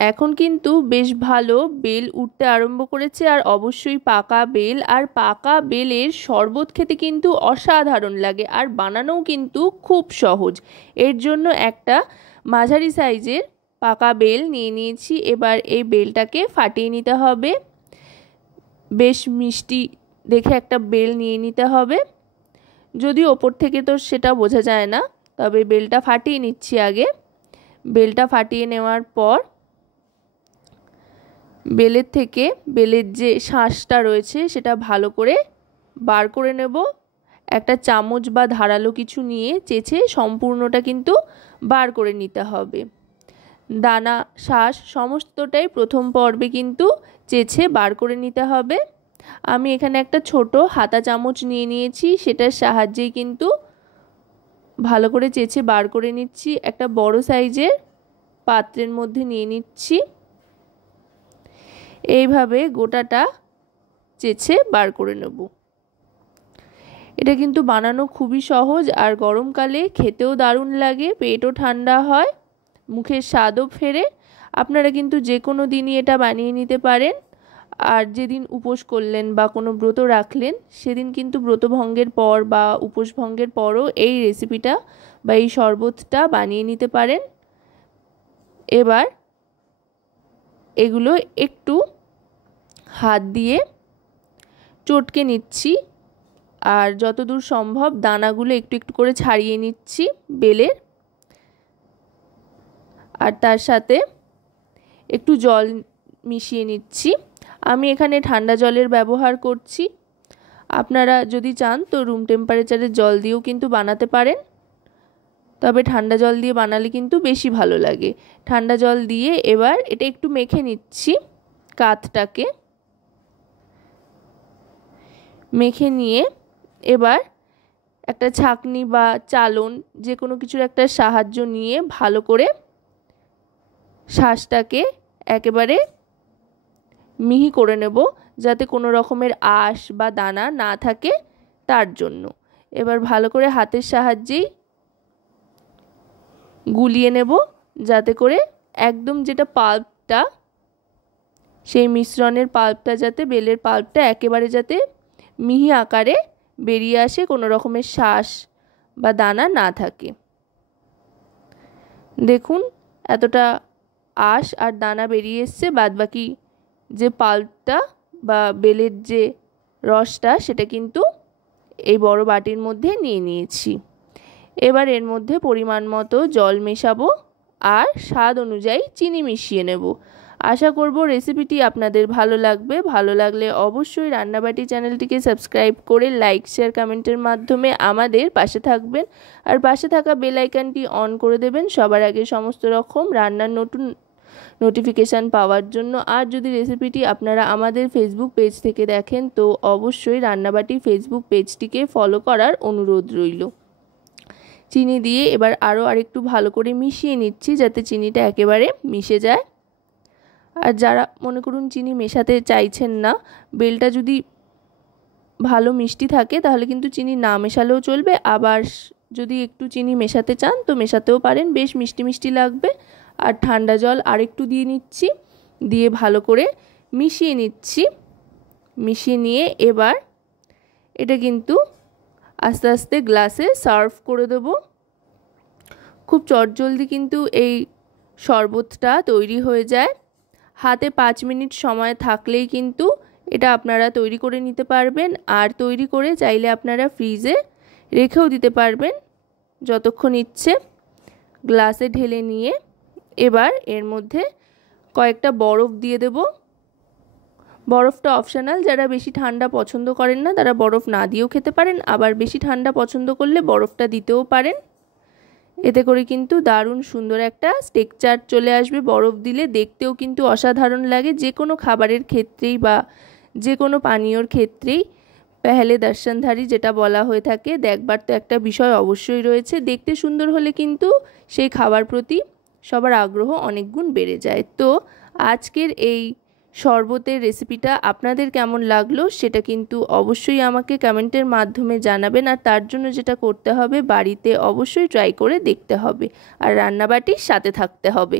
এখন কিন্তু বেশ ভালো বেল উঠতে আরম্ভ করেছে, আর অবশ্যই পাকা বেল আর পাকা বেলের শরবত খেতে কিন্তু অসাধারণ লাগে, আর বানানোও কিন্তু খুব সহজ। এর জন্য একটা মাঝারি সাইজের পাকা বেল নিয়ে নিয়েছি। এবার এই বেলটাকে ফাটিয়ে নিতে হবে। বেশ মিষ্টি দেখে একটা বেল নিয়ে নিতে হবে, যদিও ওপর থেকে তো সেটা বোঝা যায় না, তবে বেলটা ফাটিয়ে নিচ্ছি আগে। বেলটা ফাটিয়ে নেওয়ার পর বেলের থেকে বেলের যে শাঁসটা রয়েছে সেটা ভালো করে বার করে নেব। একটা চামচ বা ধারালো কিছু নিয়ে চেঁচে সম্পূর্ণটা কিন্তু বার করে নিতে হবে। দানা শাঁস সমস্তটাই প্রথম পর্বে কিন্তু চেঁচে বার করে নিতে হবে। আমি এখানে একটা ছোট হাতা চামচ নিয়ে নিয়েছি, সেটার সাহায্যেই কিন্তু ভালো করে চেঁচে বার করে নিচ্ছি। একটা বড় সাইজের পাত্রের মধ্যে নিয়ে নিচ্ছি। এইভাবে গোটাটা চেঁচে বার করে নেব। এটা কিন্তু বানানো খুবই সহজ, আর গরমকালে খেতেও দারুণ লাগে, পেটও ঠান্ডা হয়, মুখের স্বাদও ফেরে। আপনারা কিন্তু যে কোনো দিনই এটা বানিয়ে নিতে পারেন। আর যেদিন উপোস করলেন বা কোনো ব্রত রাখলেন সেদিন কিন্তু ব্রত ভঙ্গের পর বা উপোস ভঙ্গের পরও এই রেসিপিটা বা এই শরবতটা বানিয়ে নিতে পারেন। এবার এগুলো একটু হাত দিয়ে চটকে নিচ্ছি, আর যতদূর সম্ভব দানাগুলো একটু একটু করে ছাড়িয়ে নিচ্ছি বেলের। আর তার সাথে একটু জল মিশিয়ে নিচ্ছি। আমি এখানে ঠান্ডা জলের ব্যবহার করছি। আপনারা যদি চান তো রুম টেম্পারেচারের জল দিয়েও কিন্তু বানাতে পারেন, তবে ঠান্ডা জল দিয়ে বানালে কিন্তু বেশি ভালো লাগে। ঠান্ডা জল দিয়ে এবার এটা একটু মেখে নিচ্ছি। কাতটাকে মেখে নিয়ে এবার একটা ছাঁকনি বা চালন যে কোনো কিছুর একটা সাহায্য নিয়ে ভালো করে শাঁসটাকে একেবারে মিহি করে নেব, যাতে কোনো রকমের আঁশ বা দানা না থাকে তার জন্য। এবার ভালো করে হাতের সাহায্যেই গুলিয়ে নেব, যাতে করে একদম যেটা পাল্পটা, সেই মিশ্রণের পাল্পটা যাতে বেলের পাল্পটা একেবারে যাতে মিহি আকারে বেরিয়ে আসে, কোনো রকমের শাঁস বা দানা না থাকে। দেখুন এতটা আঁশ আর দানা বেরিয়ে এসছে, বাদবাকি যে পাল্পটা বা বেলের যে রসটা সেটা কিন্তু এই বড় বাটির মধ্যে নিয়ে নিয়েছি। এবার এর মধ্যে পরিমাণ মতো জল মেশাবো আর স্বাদ অনুযায়ী চিনি মিশিয়ে নেব। আশা করব রেসিপিটি আপনাদের ভালো লাগবে। ভালো লাগলে অবশ্যই রান্নাবাটি চ্যানেলটিকে সাবস্ক্রাইব করে লাইক শেয়ার কমেন্টের মাধ্যমে আমাদের পাশে থাকবেন, আর পাশে থাকা বেল আইকনটি অন করে দেবেন সবার আগে সমস্ত রকম রান্নার নতুন নোটিফিকেশান পাওয়ার জন্য। আর যদি রেসিপিটি আপনারা আমাদের ফেসবুক পেজ থেকে দেখেন তো অবশ্যই রান্নাবাটি ফেসবুক পেজটিকে ফলো করার অনুরোধ রইল। চিনি দিয়ে এবার আরেকটু ভালো করে মিশিয়ে নিচ্ছি, যাতে চিনিটা একেবারে মিশে যায়। আর যারা মনে করুন চিনি মেশাতে চাইছেন না, বেলটা যদি ভালো মিষ্টি থাকে তাহলে কিন্তু চিনি না মেশালেও চলবে, আবার যদি একটু চিনি মেশাতে চান তো মেশাতেও পারেন, বেশ মিষ্টি মিষ্টি লাগবে। আর ঠান্ডা জল আরেকটু দিয়ে নিচ্ছি, দিয়ে ভালো করে মিশিয়ে নিচ্ছি। মিশিয়ে নিয়ে এবার এটা কিন্তু আস্তে আস্তে গ্লাসে সার্ভ করে দেব। খুব চটজলদি কিন্তু এই শরবতটা তৈরি হয়ে যায়। হাতে 5 মিনিট সময় থাকলেই কিন্তু এটা আপনারা তৈরি করে নিতে পারবেন, আর তৈরি করে চাইলে আপনারা ফ্রিজে রেখেও দিতে পারবেন যতক্ষণ ইচ্ছে। গ্লাসে ঢেলে নিয়ে এবার এর মধ্যে কয়েকটা বরফ দিয়ে দেব। বরফটা অপশনাল, যারা বেশি ঠান্ডা পছন্দ করেন না তারা বরফ না দিয়েও খেতে পারেন, আবার বেশি ঠান্ডা পছন্দ করলে বরফটা দিতেও পারেন। এতে করে কিন্তু দারুণ সুন্দর একটা টেক্সচার চলে আসবে। বরফ দিলে দেখতেও কিন্তু অসাধারণ লাগে। যে কোনো খাবারের ক্ষেত্রেই বা যে কোনো পানীয়র ক্ষেত্রেই পেহলে দর্শনধারী যেটা বলা হয়ে থাকে, দেখবার তো একটা বিষয় অবশ্যই রয়েছে। দেখতে সুন্দর হলে কিন্তু সেই খাবার প্রতি সবার আগ্রহ অনেক গুণ বেড়ে যায়। তো আজকের এই শরবতের রেসিপিটা আপনাদের কেমন লাগলো সেটা কিন্তু অবশ্যই আমাকে কমেন্টের মাধ্যমে জানাবেন। আর তার জন্য যেটা করতে হবে, বাড়িতে অবশ্যই ট্রাই করে দেখতে হবে আর রান্নাবাটির সাথে থাকতে হবে।